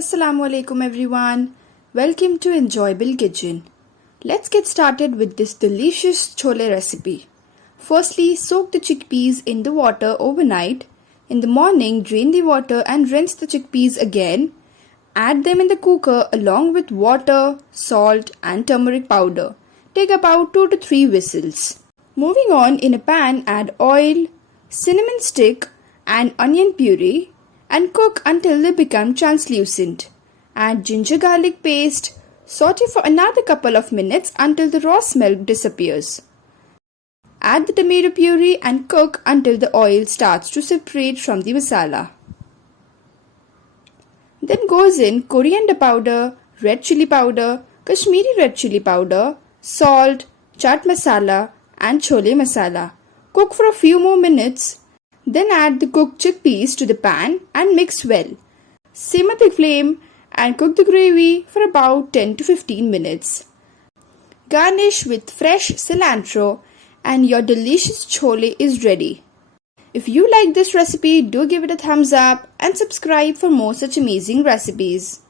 Assalamu alaikum everyone. Welcome to Enjoyable Kitchen. Let's get started with this delicious chole recipe. Firstly, soak the chickpeas in the water overnight. In the morning, drain the water and rinse the chickpeas again. Add them in the cooker along with water, salt and turmeric powder. Take about 2 to 3 whistles. Moving on, in a pan add oil, cinnamon stick and onion puree and cook until they become translucent. Add ginger garlic paste. Saute for another couple of minutes until the raw smell disappears. Add the tomato puree and cook until the oil starts to separate from the masala. Then goes in coriander powder, red chili powder, Kashmiri red chili powder, salt, chaat masala and chole masala. Cook for a few more minutes. Then add the cooked chickpeas to the pan and mix well. Simmer the flame and cook the gravy for about 10 to 15 minutes. Garnish with fresh cilantro and your delicious chole is ready. If you like this recipe, do give it a thumbs up and subscribe for more such amazing recipes.